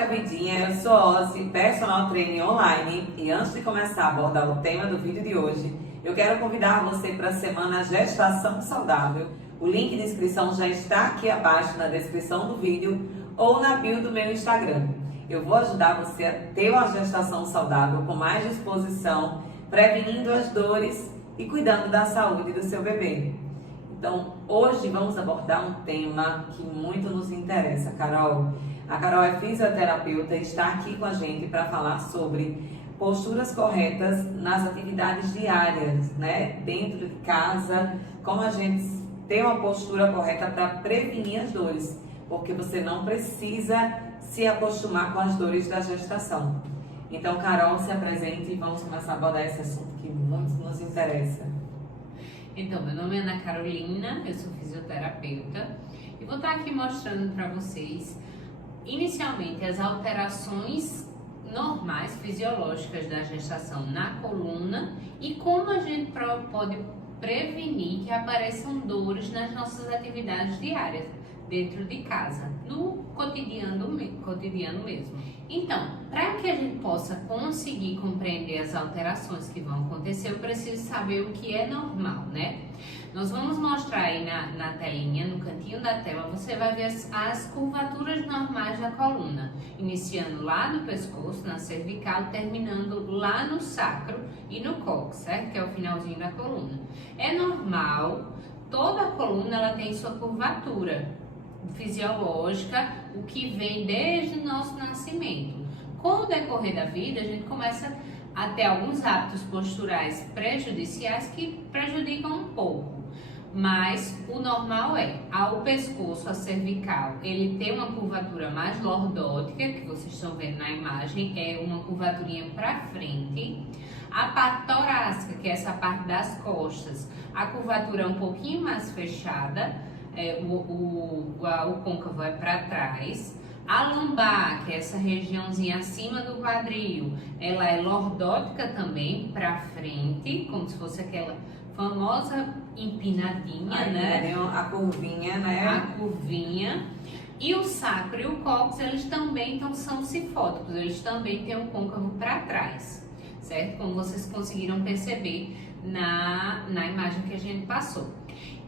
gravidinha, eu sou Ozzy, personal trainer online, e antes de começar a abordar o tema do vídeo de hoje, eu quero convidar você para a semana Gestação Saudável. O link de inscrição já está aqui abaixo na descrição do vídeo ou na bio do meu Instagram. Eu vou ajudar você a ter uma gestação saudável com mais disposição, prevenindo as dores e cuidando da saúde do seu bebê. Então, hoje vamos abordar um tema que muito nos interessa, Carol. A Carol é fisioterapeuta e está aqui com a gente para falar sobre posturas corretas nas atividades diárias, né? Dentro de casa, como a gente ter uma postura correta para prevenir as dores, porque você não precisa se acostumar com as dores da gestação. Então, Carol, se apresente e vamos começar a abordar esse assunto que muito nos interessa. Então, meu nome é Ana Carolina, eu sou fisioterapeuta e vou estar aqui mostrando para vocês, inicialmente, as alterações normais, fisiológicas da gestação na coluna e como a gente pode prevenir que apareçam dores nas nossas atividades diárias, dentro de casa, no cotidiano mesmo. Então, para que a gente possa conseguir compreender as alterações que vão acontecer, eu preciso saber o que é normal, né? Nós vamos mostrar aí na telinha, no cantinho da tela, você vai ver as curvaturas normais da coluna, iniciando lá no pescoço, na cervical, terminando lá no sacro e no cóccix, certo? Que é o finalzinho da coluna. É normal, toda a coluna ela tem sua curvatura fisiológica, o que vem desde o nosso nascimento. Com o decorrer da vida, a gente começa a ter alguns hábitos posturais prejudiciais que prejudicam um pouco, mas o normal é, o pescoço, a cervical, ele tem uma curvatura mais lordótica, que vocês estão vendo na imagem, é uma curvaturinha para frente. A parte torácica, que é essa parte das costas, a curvatura é um pouquinho mais fechada, o côncavo é para trás. A lombar, que é essa regiãozinha acima do quadril, ela é lordótica também, para frente, como se fosse aquela famosa empinadinha, né? A curvinha, né? A curvinha. E o sacro e o cóccix, eles também são cifóticos, eles também têm um côncavo para trás, certo? Como vocês conseguiram perceber na imagem que a gente passou.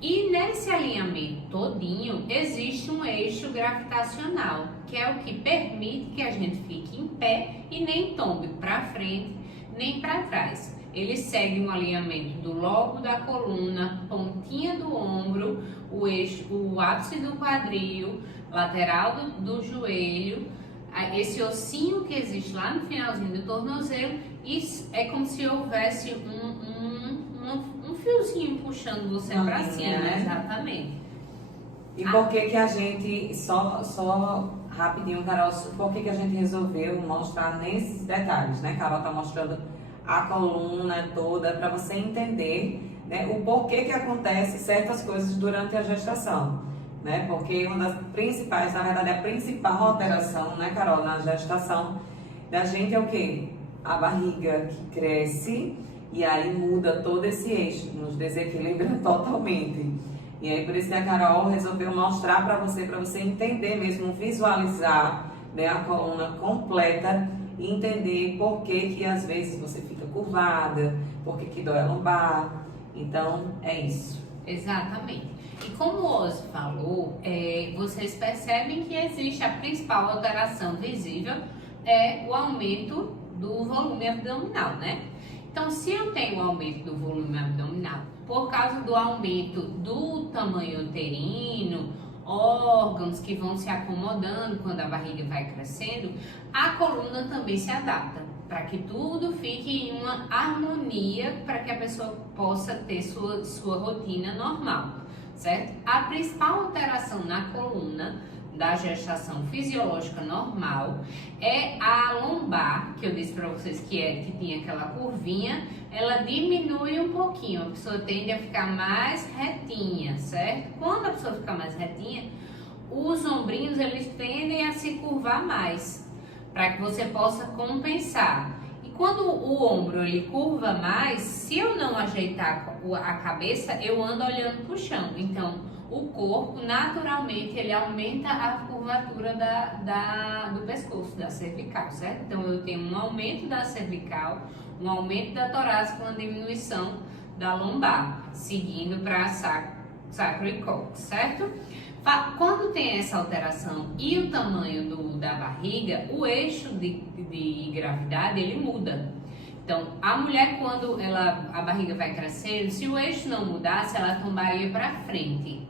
E nesse alinhamento todinho, existe um eixo gravitacional, que é o que permite que a gente fique em pé e nem tombe para frente, nem para trás. Ele segue um alinhamento do lobo da coluna, pontinha do ombro, o eixo, o ápice do quadril, lateral do joelho, esse ossinho que existe lá no finalzinho do tornozelo, isso é como se houvesse um fiozinho puxando você para cima, né? Exatamente. E por que a gente, só rapidinho, Carol, por que a gente resolveu mostrar nesses detalhes, né? Carol tá mostrando a coluna toda para você entender, né, o porquê que acontece certas coisas durante a gestação, né? Porque uma das principais, na verdade, a principal alteração, né, Carol, na gestação da gente é o quê? A barriga que cresce e aí muda todo esse eixo, nos desequilibra totalmente. E aí por isso que a Carol resolveu mostrar para você entender mesmo, visualizar, né, a coluna completa e entender por que às vezes você fica curvada, por que dói a lombar. Então é isso. Exatamente. E como o Ozzy falou, vocês percebem que existe a principal alteração visível é o aumento do volume abdominal, né? Então, se eu tenho um aumento do volume abdominal por causa do aumento do tamanho uterino, órgãos que vão se acomodando quando a barriga vai crescendo, a coluna também se adapta para que tudo fique em uma harmonia para que a pessoa possa ter sua rotina normal, certo? A principal alteração na coluna da gestação fisiológica normal é a lombar, que eu disse para vocês que tinha aquela curvinha, ela diminui um pouquinho, a pessoa tende a ficar mais retinha, certo? Quando a pessoa fica mais retinha, os ombrinhos eles tendem a se curvar mais, para que você possa compensar. E quando o ombro ele curva mais, se eu não ajeitar a cabeça, eu ando olhando para o chão. Então, o corpo, naturalmente, ele aumenta a curvatura do pescoço, da cervical, certo? Então, eu tenho um aumento da cervical, um aumento da torácica, uma diminuição da lombar, seguindo para sacro e cóccix, certo? Quando tem essa alteração e o tamanho da barriga, o eixo de gravidade, ele muda. Então, a mulher, quando a barriga vai crescendo, se o eixo não mudasse, ela tombaria para frente.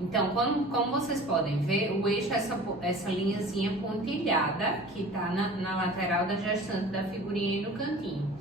Então, como vocês podem ver, o eixo é essa linhazinha pontilhada que está na lateral da gestante da figurinha e no cantinho.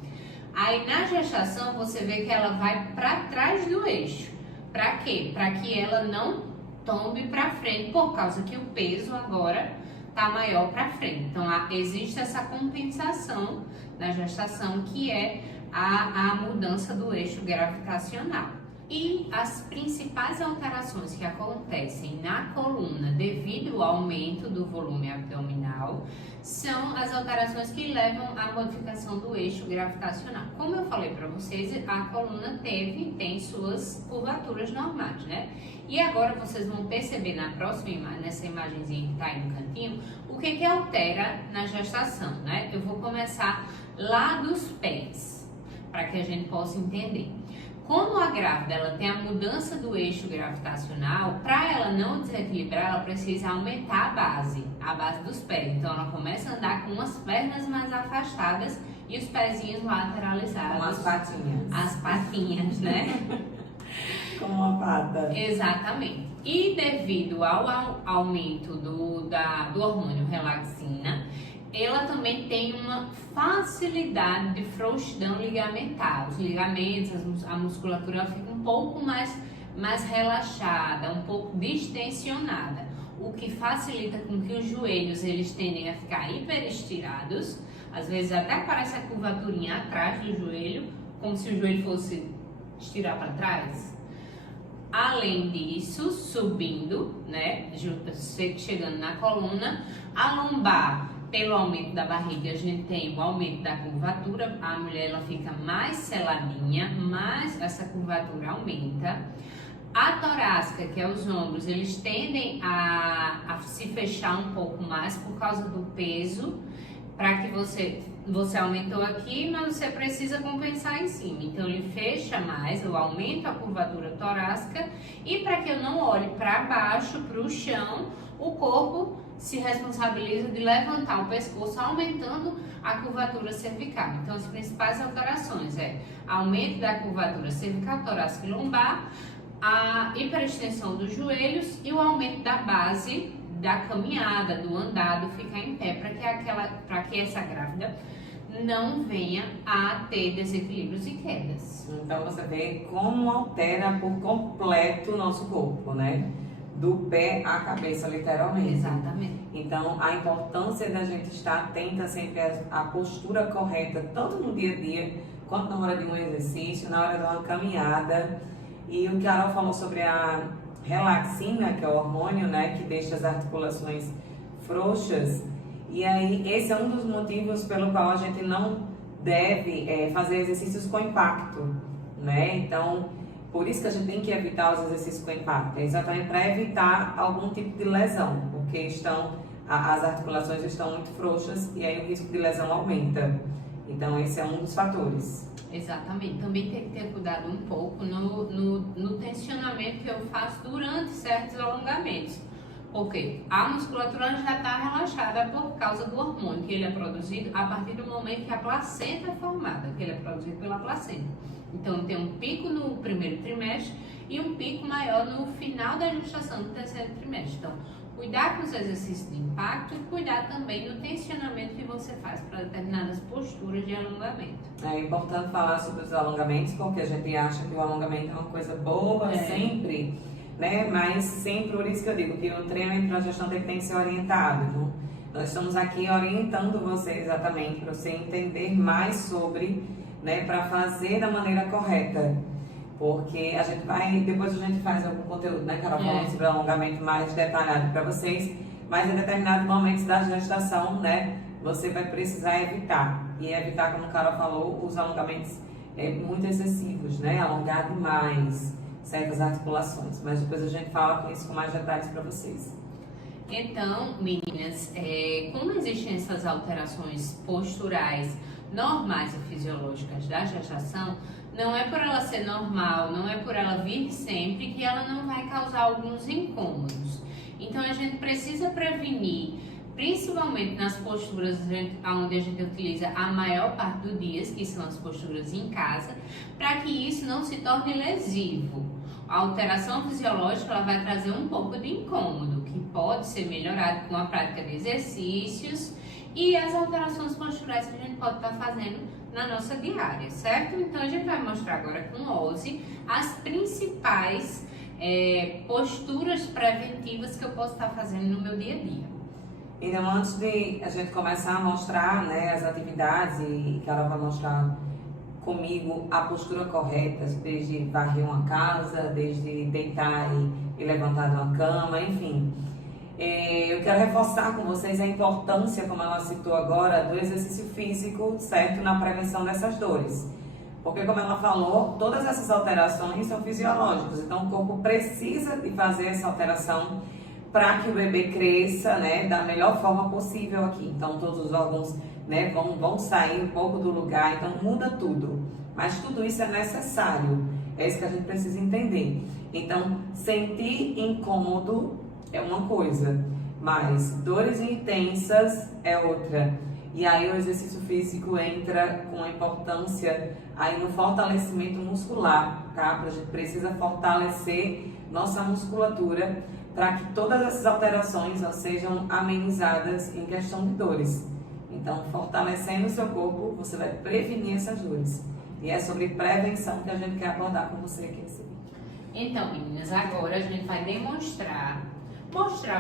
Aí, na gestação, você vê que ela vai para trás do eixo. Para quê? Para que ela não tombe para frente, por causa que o peso agora está maior para frente. Então, existe essa compensação na gestação, que é a mudança do eixo gravitacional. E as principais alterações que acontecem na coluna devido ao aumento do volume abdominal são as alterações que levam à modificação do eixo gravitacional. Como eu falei para vocês, a coluna tem suas curvaturas normais, né? E agora vocês vão perceber na próxima imagem, nessa imagenzinha que está aí no cantinho, o que altera na gestação, né? Eu vou começar lá dos pés, para que a gente possa entender. Como a grávida ela tem a mudança do eixo gravitacional, para ela não desequilibrar, ela precisa aumentar a base dos pés. Então ela começa a andar com as pernas mais afastadas e os pezinhos lateralizados. Com as patinhas. As patinhas, né? Com uma pata. Exatamente. E devido ao aumento do hormônio relaxina, ela também tem uma facilidade de frouxidão ligamentar. Os ligamentos, a musculatura fica um pouco mais relaxada, um pouco distensionada, o que facilita com que os joelhos eles tendem a ficar hiperestirados. Às vezes até aparece a curvaturinha atrás do joelho, como se o joelho fosse estirar para trás. Além disso, subindo, né, chegando na coluna, a lombar, pelo aumento da barriga, a gente tem o aumento da curvatura, a mulher ela fica mais seladinha, mais essa curvatura aumenta. A torácica, que é os ombros, eles tendem a se fechar um pouco mais por causa do peso, para que você aumentou aqui, mas você precisa compensar em cima. Então ele fecha mais, eu aumento a curvatura torácica, e para que eu não olhe para baixo, para o chão, o corpo se responsabiliza de levantar o pescoço, aumentando a curvatura cervical. Então as principais alterações aumento da curvatura cervical, torácica e lombar, a hiperextensão dos joelhos e o aumento da base da caminhada, do andado, ficar em pé, para que essa grávida não venha a ter desequilíbrios e quedas. Então você vê como altera por completo o nosso corpo, né? Do pé à cabeça, literalmente. Exatamente. Então a importância da gente estar atenta sempre à postura correta, tanto no dia a dia, quanto na hora de um exercício, na hora de uma caminhada. E o que a Carol falou sobre a relaxina, que é o hormônio, né, que deixa as articulações frouxas. E aí, esse é um dos motivos pelo qual a gente não deve fazer exercícios com impacto, né? Então, por isso que a gente tem que evitar os exercícios com impacto, exatamente para evitar algum tipo de lesão, porque as articulações estão muito frouxas e aí o risco de lesão aumenta. Então, esse é um dos fatores. Exatamente. Também tem que ter cuidado um pouco no tensionamento que eu faço durante certos alongamentos. Porque a musculatura já está relaxada por causa do hormônio, que ele é produzido a partir do momento que a placenta é formada, que ele é produzido pela placenta. Então tem um pico no primeiro trimestre e um pico maior no final da gestação do terceiro trimestre. Então, cuidar com os exercícios de impacto e cuidar também no tensionamento que você faz para determinadas posturas de alongamento. É importante falar sobre os alongamentos, porque a gente acha que o alongamento é uma coisa boa sempre, né? Mas sempre, por isso que eu digo que o treinamento para a gestão tem que ser orientado. Então, nós estamos aqui orientando você exatamente para você entender mais sobre, né, para fazer da maneira correta. Porque a gente depois a gente faz algum conteúdo, né, Carol, falando sobre alongamento mais detalhado para vocês, mas em determinados momentos da gestação, né, você vai precisar evitar. E evitar, como o Carol falou, os alongamentos muito excessivos, né? Alongar demais certas articulações. Mas depois a gente fala com isso com mais detalhes para vocês. Então, meninas, como existem essas alterações posturais normais e fisiológicas da gestação, não é por ela ser normal, não é por ela vir sempre que ela não vai causar alguns incômodos. Então a gente precisa prevenir, principalmente nas posturas onde a gente utiliza a maior parte do dia, que são as posturas em casa, para que isso não se torne lesivo. A alteração fisiológica ela vai trazer um pouco de incômodo, que pode ser melhorado com a prática de exercícios e as alterações posturais que a gente pode estar fazendo na nossa diária, certo? Então a gente vai mostrar agora com o Ozzy as principais posturas preventivas que eu posso estar fazendo no meu dia a dia. Então, antes de a gente começar a mostrar, né, as atividades, e Carol vai mostrar comigo a postura correta, desde varrer uma casa, desde deitar e levantar de uma cama, enfim. Eu quero reforçar com vocês a importância, como ela citou agora, do exercício físico, certo? Na prevenção dessas dores. Porque, como ela falou, todas essas alterações são fisiológicas. Então, o corpo precisa de fazer essa alteração para que o bebê cresça, né, da melhor forma possível aqui. Então, todos os órgãos, né, vão sair um pouco do lugar. Então, muda tudo. Mas tudo isso é necessário. É isso que a gente precisa entender. Então, sentir incômodo é uma coisa, mas dores intensas é outra. E aí o exercício físico entra com a importância aí no fortalecimento muscular, tá? A gente precisa fortalecer nossa musculatura para que todas essas alterações sejam amenizadas em questão de dores. Então, fortalecendo o seu corpo, você vai prevenir essas dores. E é sobre prevenção que a gente quer abordar com você aqui nesse vídeo. Então, meninas, agora a gente vai mostrar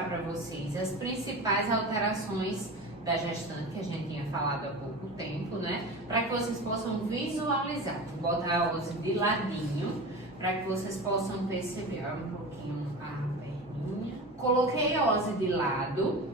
para vocês as principais alterações da gestante que a gente tinha falado há pouco tempo, né? Para que vocês possam visualizar. Vou botar a Ozzy de ladinho para que vocês possam perceber. Olha um pouquinho a perninha. Coloquei a Ozzy de lado,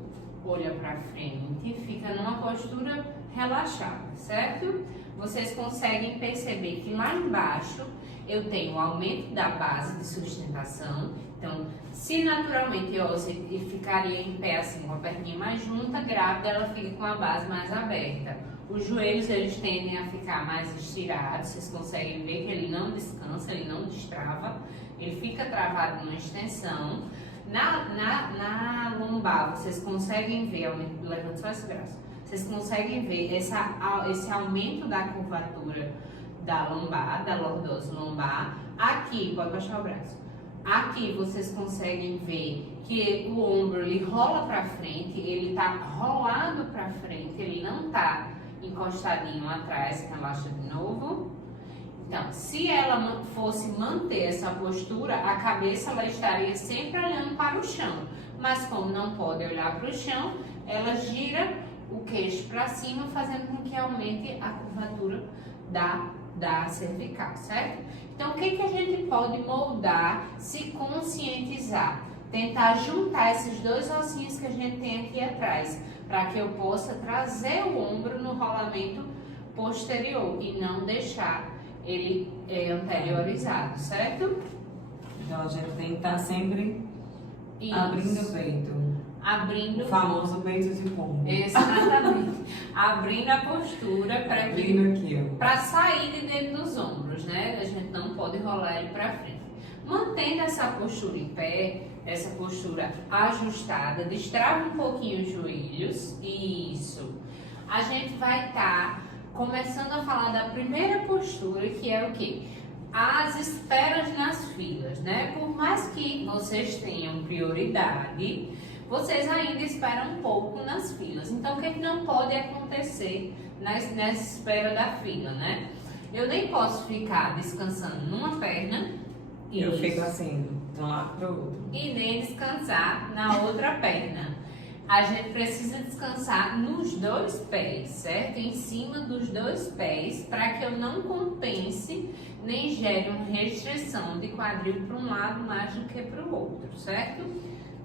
olha para frente, fica numa postura relaxada, certo? Vocês conseguem perceber que lá embaixo eu tenho o aumento da base de sustentação. Então, se naturalmente eu ficaria em pé assim, com a perninha mais junta, grávida, ela fica com a base mais aberta. Os joelhos, eles tendem a ficar mais estirados, vocês conseguem ver que ele não descansa, ele não destrava, ele fica travado numa extensão. Na lombar, vocês conseguem ver, levanta só esse braço, vocês conseguem ver esse aumento da curvatura da lombar, da lordose lombar. Aqui, pode baixar o braço. Aqui vocês conseguem ver que o ombro ele rola para frente, ele tá rolado para frente, ele não tá encostadinho atrás. Relaxa de novo. Então, se ela fosse manter essa postura, a cabeça ela estaria sempre olhando para o chão. Mas como não pode olhar para o chão, ela gira o queixo para cima, fazendo com que aumente a curvatura da cervical, certo? Então, o que a gente pode moldar, se conscientizar? Tentar juntar esses dois ossinhos que a gente tem aqui atrás, para que eu possa trazer o ombro no rolamento posterior e não deixar ele anteriorizado, certo? Então, a gente tem que estar sempre abrindo o peito. Abrindo o famoso peito de pombo. Exatamente. Abrindo a postura para sair de dentro dos ombros, né? A gente não pode rolar ele para frente. Mantendo essa postura em pé, essa postura ajustada, destrava um pouquinho os joelhos. Isso. A gente vai estar começando a falar da primeira postura, que é o quê? As esperas nas filas, né? Por mais que vocês tenham prioridade, vocês ainda esperam um pouco nas filas. Então, o que não pode acontecer nessa espera da fila, né? Eu nem posso ficar descansando numa perna. Eu fico assim, de um lado para o outro. E nem descansar na outra perna. A gente precisa descansar nos dois pés, certo? Em cima dos dois pés, para que eu não compense nem gere uma restrição de quadril para um lado mais do que para o outro, certo?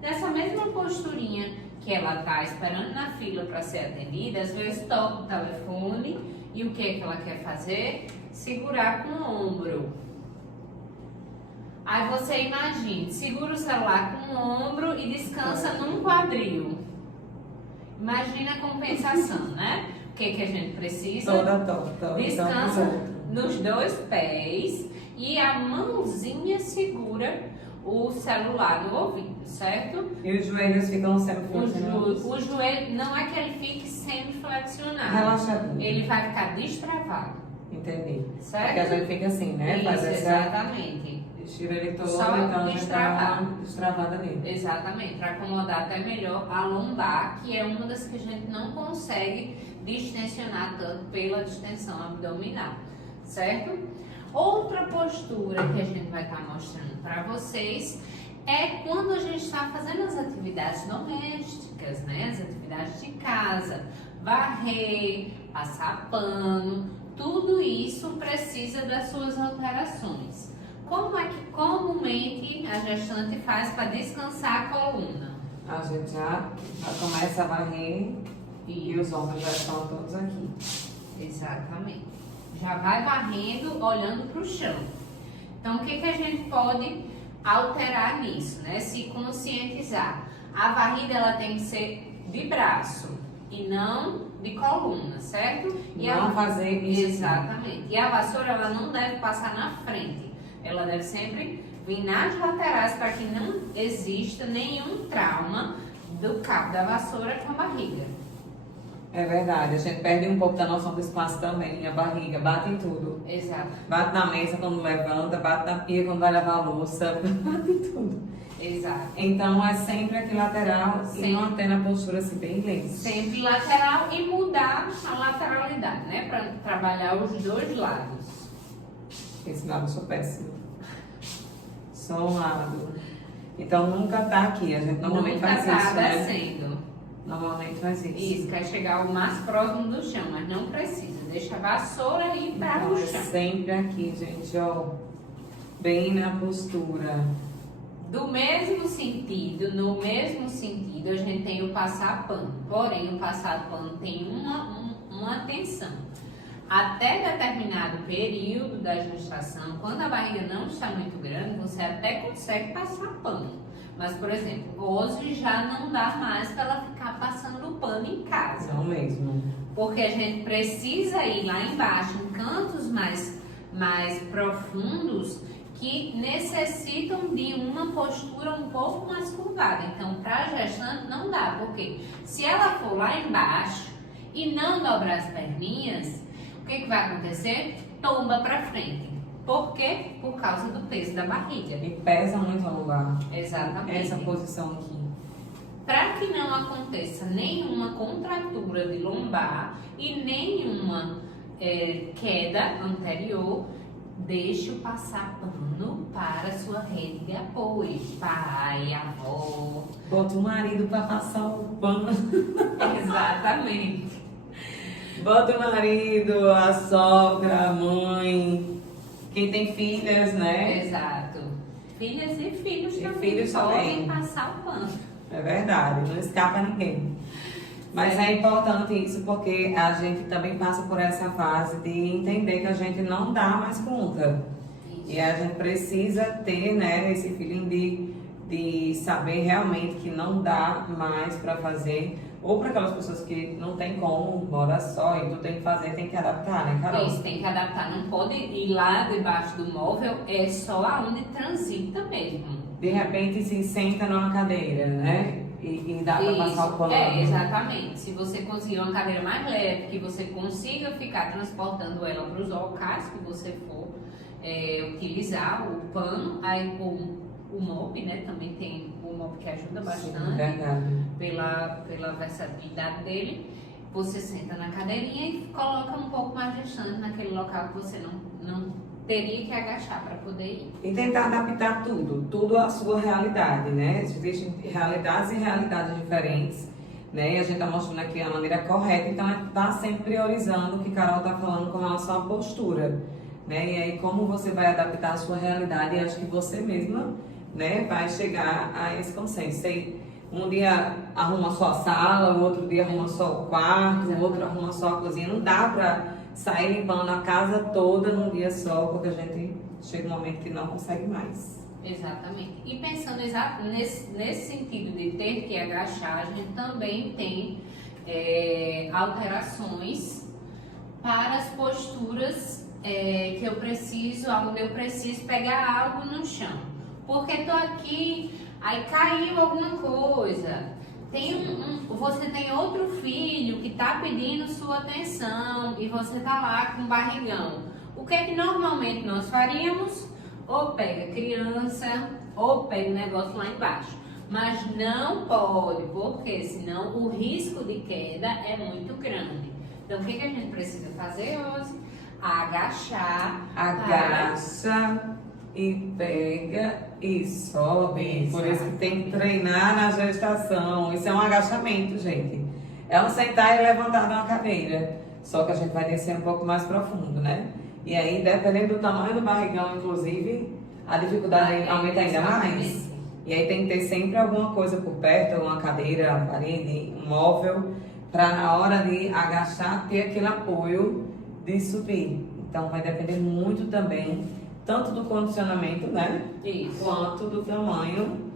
Nessa mesma posturinha que ela está esperando na fila para ser atendida, às vezes toca o telefone e o que é que ela quer fazer? Segurar com o ombro. Aí você imagine, segura o celular com o ombro e descansa num quadril. Imagina a compensação, né? O que a gente precisa? Toda. Descansa nos dois pés e a mãozinha segura o celular no ouvido, certo? E os joelhos ficam sempre flexionados. O joelho não é que ele fique semi-flexionado. Relaxadinho. Ele vai ficar destravado. Entendi. Certo? Porque a gente fica assim, né? Isso, Faz essa... exatamente. Estira ele todo, Só então a gente destravar. dá uma destravada nele. Exatamente, para acomodar até melhor a lombar, que é uma das que a gente não consegue distensionar tanto pela distensão abdominal, certo? Outra postura que a gente vai estar mostrando para vocês é quando a gente está fazendo as atividades domésticas, né? As atividades de casa, varrer, passar pano, tudo isso precisa das suas alterações. Como é que comumente a gestante faz para descansar a coluna? A gente já começa a varrer e os ombros já estão todos aqui. Exatamente. Já vai varrendo, olhando para o chão. Então, o que a gente pode alterar nisso, né? Se conscientizar. A varrida ela tem que ser de braço e não de coluna, certo? E não fazer isso. Exatamente. E a vassoura ela não deve passar na frente. Ela deve sempre vir nas laterais para que não exista nenhum trauma do cabo da vassoura com a barriga. É verdade, a gente perde um pouco da noção do espaço também. A barriga bate em tudo. Exato. Bate na mesa quando levanta, bate na pia quando vai lavar a louça, bate em tudo. Exato. Então é sempre aqui lateral Sempre. e mantendo a postura assim bem lenta. Sempre lateral e mudar a lateralidade, né? Para trabalhar os dois lados. Esse lado eu sou péssimo. Só um lado. Então nunca tá aqui. A gente normalmente Nunca faz tá isso, né? descendo. Normalmente faz isso. Isso, quer chegar o mais próximo do chão, mas não precisa. Deixa a vassoura aí para Então, o é chão. sempre aqui, gente, ó. Bem na postura. Do mesmo sentido, no mesmo sentido, a gente tem o passar pano. Porém, o passar pano tem uma atenção. Até determinado período da gestação, quando a barriga não está muito grande, você até consegue passar pano. Mas, por exemplo, hoje já não dá mais para ela ficar passando pano em casa. Não mesmo. Porque a gente precisa ir lá embaixo, em cantos mais profundos, que necessitam de uma postura um pouco mais curvada. Então, para a gestante não dá, porque se ela for lá embaixo e não dobrar as perninhas, o que vai acontecer? Tomba para frente. Por quê? Por causa do peso da barriga. E pesa muito a lombar. Exatamente. Essa posição aqui. Para que não aconteça nenhuma contratura de lombar e nenhuma queda anterior, deixe o passar pano para a sua rede de apoio. Pai, avó. Bota o marido para passar o pano. Exatamente. Bota o marido, a sogra, a mãe. Quem tem filhas, né? Exato. Filhas e filhos E também filhos podem também. passar o pano. É verdade, não escapa ninguém. Mas é importante isso porque a gente também passa por essa fase de entender que a gente não dá mais conta. Isso. E a gente precisa ter, né, esse feeling de saber realmente que não dá mais para fazer. Ou para aquelas pessoas que não tem como, mora só e tu tem que fazer, tem que adaptar, né, Carol? Isso, tem que adaptar. Não pode ir lá debaixo do móvel, é só aonde transita mesmo. De repente se senta numa cadeira, né? E dá para passar o pano. Exatamente. Se você conseguir uma cadeira mais leve, que você consiga ficar transportando ela para os locais que você for utilizar o pano, aí o mop, né? Também tem o mop que ajuda bastante. Sim, verdade. Pela versatilidade dele. Você senta na cadeirinha e coloca um pouco mais distante naquele local que você não teria que agachar para poder ir. E tentar adaptar tudo à sua realidade, né? Existem realidades e realidades diferentes, né? E a gente está mostrando aqui a maneira correta, então é estar sempre priorizando o que a Carol está falando com relação à postura, né? E aí como você vai adaptar a sua realidade, e acho que você mesma, né, vai chegar a esse consenso. Um dia arruma só a sala, o outro dia arruma só o quarto, o outro arruma só a cozinha. Não dá pra sair limpando a casa toda num dia só, porque a gente chega um momento que não consegue mais. Exatamente. E pensando nesse sentido de ter que agachar, a gente também tem alterações para as posturas que eu preciso, onde eu preciso pegar algo no chão. Porque tô aqui, aí caiu alguma coisa. Você tem outro filho que está pedindo sua atenção e você tá lá com barrigão. O que é que normalmente nós faríamos? Ou pega a criança, ou pega o negócio lá embaixo. Mas não pode, porque senão o risco de queda é muito grande. Então, o que a gente precisa fazer hoje? Agachar. Agacha e pega e sobe. Por isso que tem que treinar na gestação. Isso é um agachamento, gente. É um sentar e levantar de uma cadeira. Só que a gente vai descer um pouco mais profundo, né? E aí, dependendo do tamanho do barrigão, inclusive, a dificuldade aumenta ainda mais. E aí tem que ter sempre alguma coisa por perto, uma cadeira, uma parede, um móvel, para na hora de agachar ter aquele apoio de subir. Então vai depender muito também, tanto do condicionamento, né? Isso. Quanto do tamanho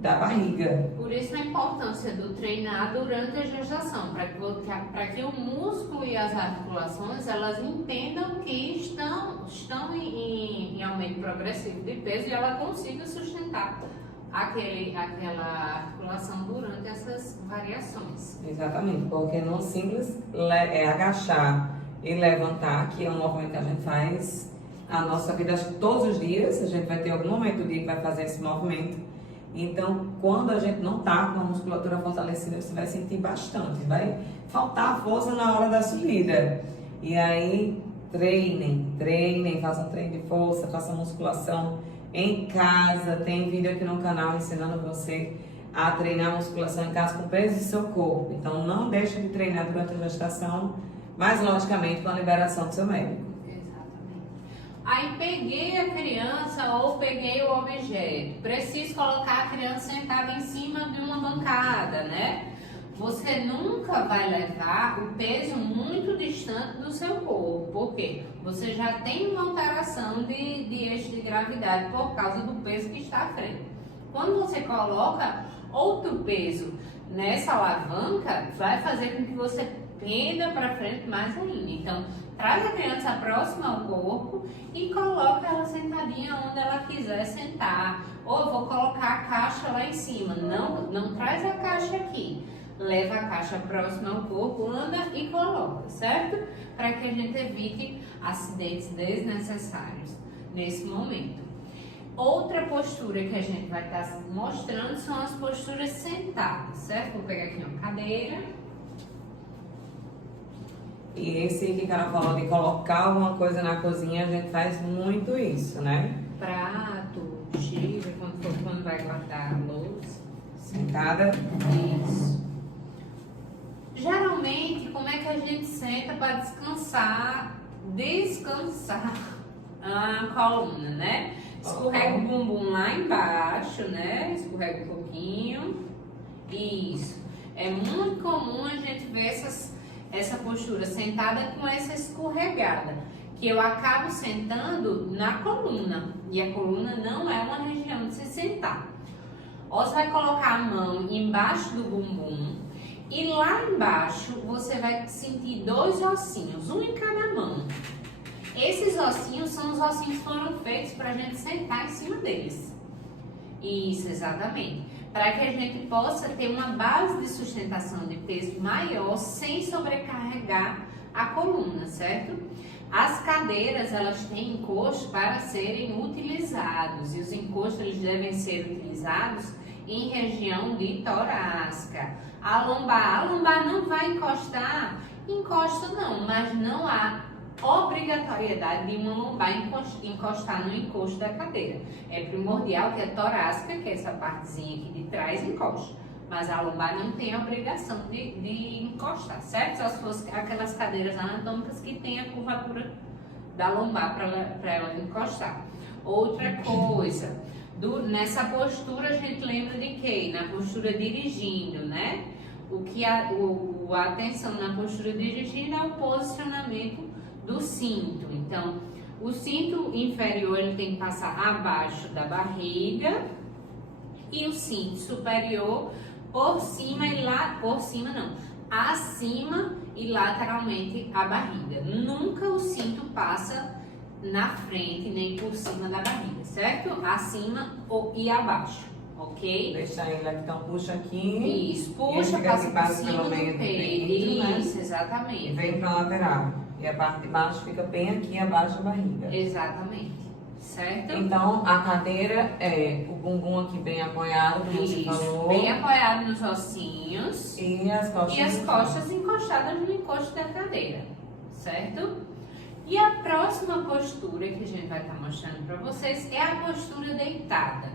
da barriga. Por isso a importância do treinar durante a gestação, para que o músculo e as articulações elas entendam que estão em aumento progressivo de peso e ela consiga sustentar aquela articulação durante essas variações. Exatamente, porque não simples é agachar e levantar, que é um movimento que a gente faz a nossa vida, acho que todos os dias, a gente vai ter algum momento do dia que vai fazer esse movimento. Então, quando a gente não tá com a musculatura fortalecida, você vai sentir bastante, vai faltar força na hora da subida. E aí, treinem, façam treino de força, façam musculação em casa. Tem vídeo aqui no canal ensinando você a treinar musculação em casa com o peso do seu corpo. Então, não deixe de treinar durante a gestação, mas logicamente com a liberação do seu médico. Aí peguei a criança ou peguei o objeto. Preciso colocar a criança sentada em cima de uma bancada, né? Você nunca vai levar o peso muito distante do seu corpo. Por quê? Você já tem uma alteração de eixo de gravidade por causa do peso que está à frente. Quando você coloca outro peso nessa alavanca, vai fazer com que você penda para frente mais ainda. Então, traz a criança próxima ao corpo e coloca ela sentadinha onde ela quiser sentar. Ou eu vou colocar a caixa lá em cima. Não traz a caixa aqui. Leva a caixa próxima ao corpo, anda e coloca, certo? Para que a gente evite acidentes desnecessários nesse momento. Outra postura que a gente vai estar mostrando são as posturas sentadas, certo? Vou pegar aqui uma cadeira. E esse que a Carol falou de colocar alguma coisa na cozinha, a gente faz muito isso, né? Prato, xícara, quando vai guardar a louça. Sentada. Isso. Geralmente, como é que a gente senta para descansar a coluna, né? Escorrega o bumbum lá embaixo, né? Escorrega um pouquinho. Isso. É muito comum a gente ver essa postura sentada com essa escorregada, que eu acabo sentando na coluna, e a coluna não é uma região de se sentar. Ou você vai colocar a mão embaixo do bumbum e lá embaixo você vai sentir dois ossinhos, um em cada mão. Esses ossinhos são os ossinhos que foram feitos para a gente sentar em cima deles. Isso, exatamente. Para que a gente possa ter uma base de sustentação de peso maior sem sobrecarregar a coluna, certo? As cadeiras, elas têm encosto para serem utilizados e os encostos eles devem ser utilizados em região de torácica. A lombar não vai encostar? Encosta não, mas não há obrigatoriedade de uma lombar encostar no encosto da cadeira. É primordial que a torácica, que é essa partezinha aqui de trás, encoste. Mas a lombar não tem a obrigação de encostar, certo? Só se fosse aquelas cadeiras anatômicas que tem a curvatura da lombar para ela encostar. Outra coisa, Nessa postura a gente lembra de quê? Na postura dirigindo, né? A atenção na postura dirigindo é o posicionamento do cinto. Então, o cinto inferior ele tem que passar abaixo da barriga e o cinto superior por cima e lá, por cima não, acima e lateralmente a barriga. Nunca o cinto passa na frente nem por cima da barriga, certo? Acima e abaixo, ok? Deixa ele aqui, então puxa aqui. Isso, puxa, passa por cima pelo do meio do peito, peito, né? isso, exatamente. E vem pra lateral. E a parte de baixo fica bem aqui abaixo da barriga. Exatamente, certo? Então, a cadeira é o bumbum aqui bem apoiado, como você Isso, falou. bem apoiado nos ossinhos E as costas. e as costas encostadas no encosto da cadeira, certo? E a próxima postura que a gente vai estar mostrando para vocês é a postura deitada.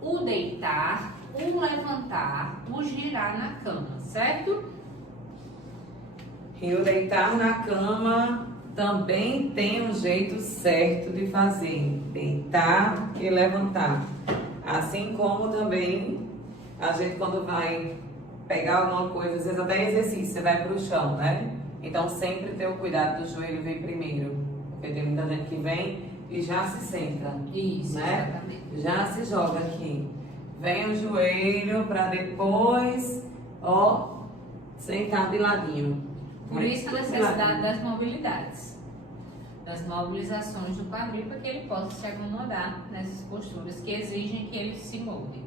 O deitar, o levantar, o girar na cama, certo? E o deitar na cama também tem um jeito certo de fazer. Deitar e levantar. Assim como também a gente quando vai pegar alguma coisa, às vezes até exercício, você vai pro chão, né? Então sempre ter o cuidado do joelho vir primeiro. Porque tem muita gente que vem e já se senta. Isso, né? exatamente. Já se joga aqui. Vem o joelho para depois, ó, sentar de ladinho. Por isso a necessidade das mobilidades, das mobilizações do quadril, para que ele possa se acomodar nessas posturas que exigem que ele se molde.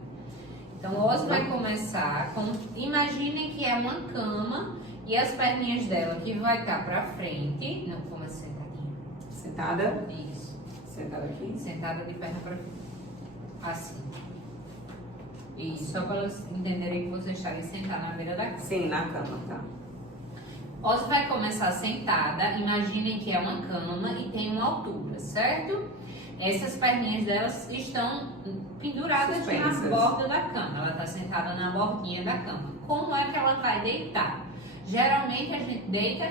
Então, o Oz vai começar com, imaginem que é uma cama e as perninhas dela que vai estar para frente, não, como é sentadinha? Sentada? Isso, Sentada aqui. sentada de perna para frente, assim. E só para elas entenderem que vocês estarem sentados na beira da cama. Sim, na cama, tá. Oz vai começar sentada, imaginem que é uma cama e tem uma altura, certo? Essas perninhas delas estão penduradas Suspensas. na borda da cama, ela está sentada na bordinha da cama. Como é que ela vai deitar? Geralmente a gente deita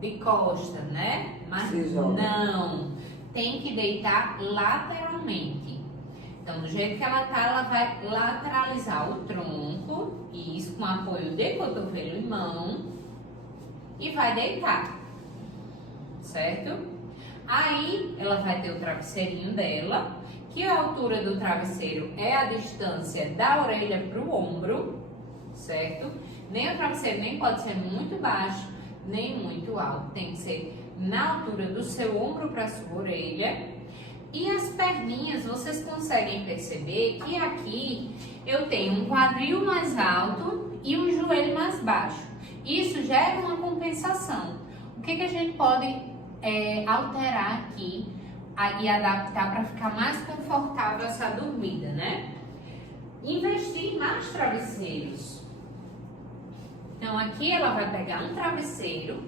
de costa, né? Mas Se joga. não, tem que deitar lateralmente. Então, do jeito que ela tá, ela vai lateralizar o tronco, e isso com apoio de cotovelo e mão, e vai deitar, certo? Aí ela vai ter o travesseirinho dela, que a altura do travesseiro é a distância da orelha para o ombro, certo? Nem o travesseiro nem pode ser muito baixo, nem muito alto, tem que ser na altura do seu ombro para a sua orelha. E as perninhas, vocês conseguem perceber que aqui eu tenho um quadril mais alto e um joelho mais baixo. Isso gera uma compensação. O que a gente pode alterar aqui e adaptar para ficar mais confortável essa dormida, né? Investir em mais travesseiros. Então aqui ela vai pegar um travesseiro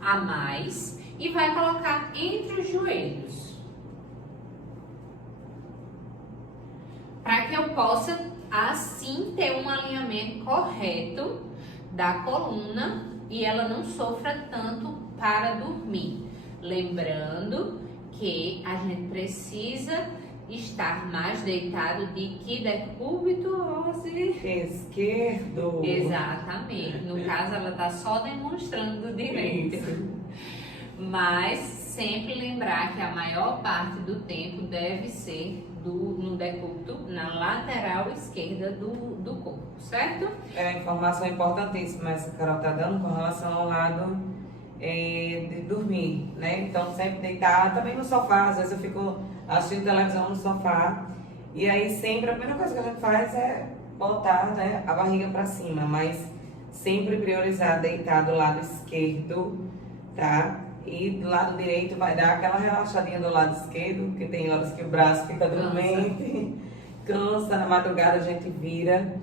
a mais e vai colocar entre os joelhos. Para que eu possa assim ter um alinhamento correto da coluna e ela não sofra tanto para dormir. Lembrando que a gente precisa estar mais deitado de que decúbito, Ozzy? Esquerdo. Exatamente. No caso, ela está só demonstrando do direito. Isso. Mas sempre lembrar que a maior parte do tempo deve ser no decúbito, na lateral esquerda do corpo, certo? É uma informação importantíssima essa que a Carol tá dando com relação ao lado de dormir, né? Então sempre deitar, também no sofá, às vezes eu fico assistindo televisão no sofá e aí sempre a primeira coisa que a gente faz é botar, né, a barriga para cima, mas sempre priorizar deitar do lado esquerdo, tá? E do lado direito vai dar aquela relaxadinha do lado esquerdo, porque tem horas que o braço fica dormente, cansa, na madrugada a gente vira,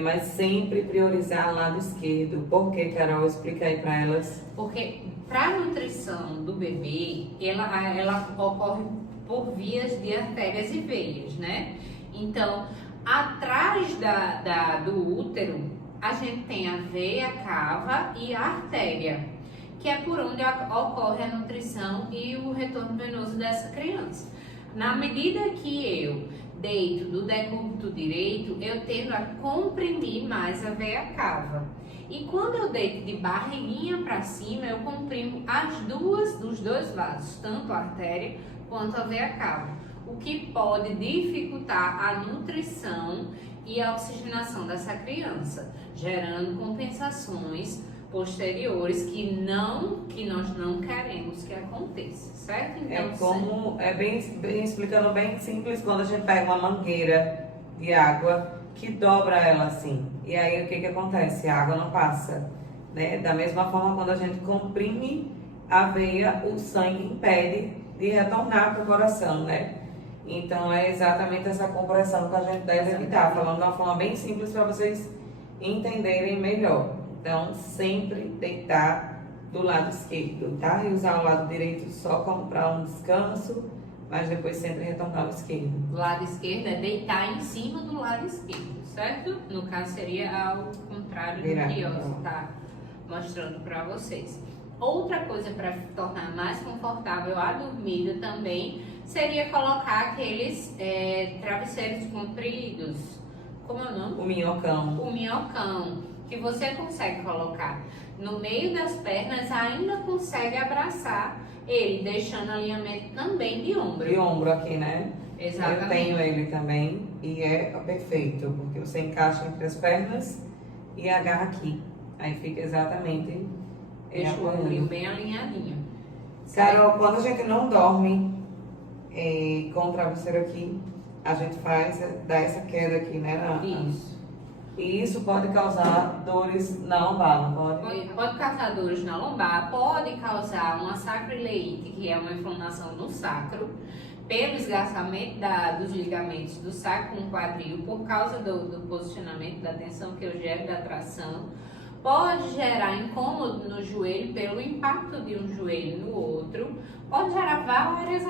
mas sempre priorizar o lado esquerdo. Por que, Carol? Explica aí para elas. Porque para a nutrição do bebê, ela ocorre por vias de artérias e veias, né? Então, atrás do útero, a gente tem a veia cava e a artéria, que é por onde ocorre a nutrição e o retorno venoso dessa criança. Na medida que eu deito do decúbito direito, eu tendo a comprimir mais a veia cava. E quando eu deito de barriguinha para cima, eu comprimo dos dois lados, tanto a artéria quanto a veia cava, o que pode dificultar a nutrição e a oxigenação dessa criança, gerando compensações posteriores que nós não queremos que aconteça, certo? Então, explicando bem simples, quando a gente pega uma mangueira de água que dobra ela assim, e aí o que acontece? A água não passa, né? Da mesma forma, quando a gente comprime a veia, o sangue impede de retornar para o coração, né? Então é exatamente essa compressão que a gente deve evitar, falando de uma forma bem simples para vocês entenderem melhor. Então, sempre deitar do lado esquerdo, tá? E usar o lado direito só como para um descanso, mas depois sempre retornar ao esquerdo. O lado esquerdo é deitar em cima do lado esquerdo, certo? No caso seria ao contrário do que eu está mostrando para vocês. Outra coisa para tornar mais confortável a dormida também seria colocar aqueles travesseiros compridos. Como é o nome? O minhocão. O minhocão, que você consegue colocar no meio das pernas, ainda consegue abraçar ele, deixando alinhamento também de ombro. De ombro aqui, né? Exatamente. Eu tenho ele também e é perfeito, porque você encaixa entre as pernas e agarra aqui. Aí fica exatamente deixa o ombro bem alinhadinho. Carol, quando a gente não dorme com o travesseiro aqui, a gente dá essa queda aqui, né? Isso. E isso pode causar dores na lombar, não pode? Pode causar dores na lombar, pode causar uma sacroileite, que é uma inflamação no sacro, pelo esgarçamento dos ligamentos do sacro com o quadril, por causa do posicionamento, da tensão que eu gero, da tração. Pode gerar incômodo no joelho pelo impacto de um joelho no outro. Pode gerar várias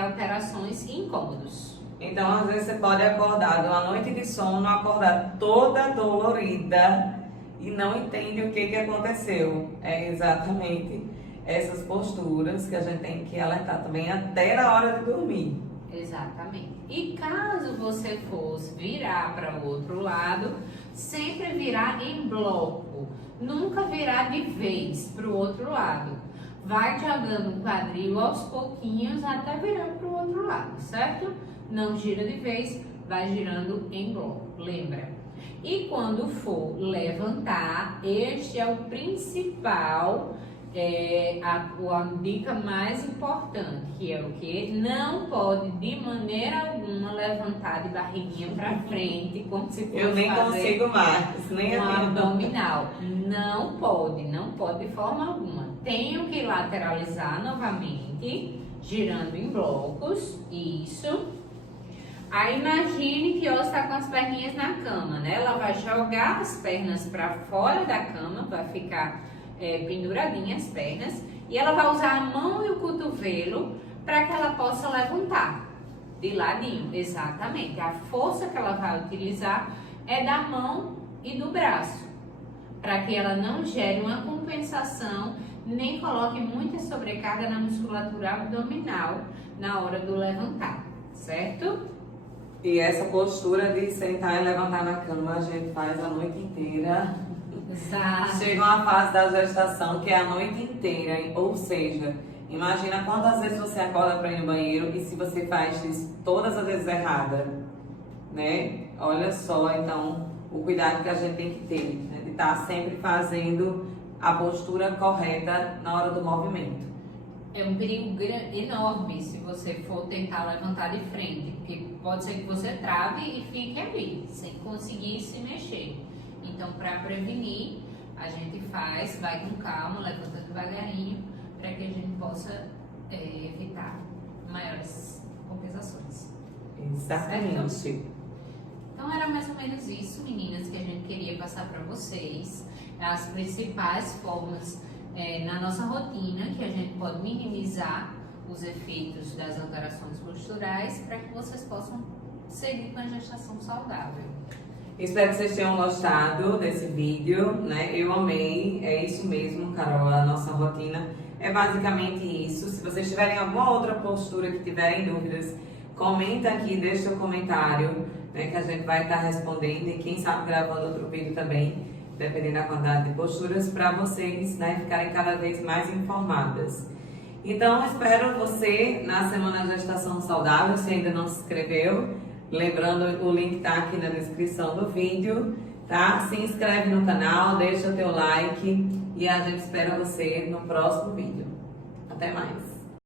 alterações e incômodos. Então, às vezes, você pode acordar de uma noite de sono, acordar toda dolorida e não entende o que aconteceu. É exatamente essas posturas que a gente tem que alertar também até na hora de dormir. Exatamente. E caso você fosse virar para o outro lado, sempre virar em bloco. Nunca virar de vez para o outro lado. Vai jogando o quadril aos pouquinhos até virar para o outro lado, certo? Não gira de vez, vai girando em bloco, lembra? E quando for levantar, este é o principal, a dica mais importante, que é o que? Não pode de maneira alguma levantar de barriguinha para frente, como se fosse eu nem consigo mais, nem um abdominal. Não pode de forma alguma. Tenho que lateralizar novamente, girando em blocos, isso. Aí imagine que ela está com as perninhas na cama, né? Ela vai jogar as pernas para fora da cama, vai ficar penduradinha as pernas, e ela vai usar a mão e o cotovelo para que ela possa levantar de ladinho. Exatamente. A força que ela vai utilizar é da mão e do braço, para que ela não gere uma compensação, nem coloque muita sobrecarga na musculatura abdominal na hora do levantar, certo? E essa postura de sentar e levantar na cama a gente faz a noite inteira. Exato. Chega uma fase da gestação que é a noite inteira, ou seja, imagina quantas vezes você acorda para ir no banheiro e se você faz isso todas as vezes errada, né? Olha só, então, o cuidado que a gente tem que ter, né? De estar sempre fazendo a postura correta na hora do movimento. É um perigo enorme se você for tentar levantar de frente, porque pode ser que você trave e fique ali, sem conseguir se mexer. Então, para prevenir, a gente vai com calma, levanta devagarinho, para que a gente possa evitar maiores compensações. Exatamente. Certo? Então, era mais ou menos isso, meninas, que a gente queria passar para vocês. As principais formas na nossa rotina que a gente pode minimizar os efeitos das alterações posturais para que vocês possam seguir com a gestação saudável. Espero que vocês tenham gostado desse vídeo, né? Eu amei, é isso mesmo, Carol, a nossa rotina é basicamente isso. Se vocês tiverem alguma outra postura que tiverem dúvidas, comenta aqui, deixa seu comentário, né, que a gente vai estar respondendo e quem sabe gravando outro vídeo também, dependendo da quantidade de posturas, para vocês, né, ficarem cada vez mais informadas. Então, espero você na Semana Gestação Saudável. Se ainda não se inscreveu, lembrando, o link está aqui na descrição do vídeo, tá? Se inscreve no canal, deixa o teu like e a gente espera você no próximo vídeo. Até mais!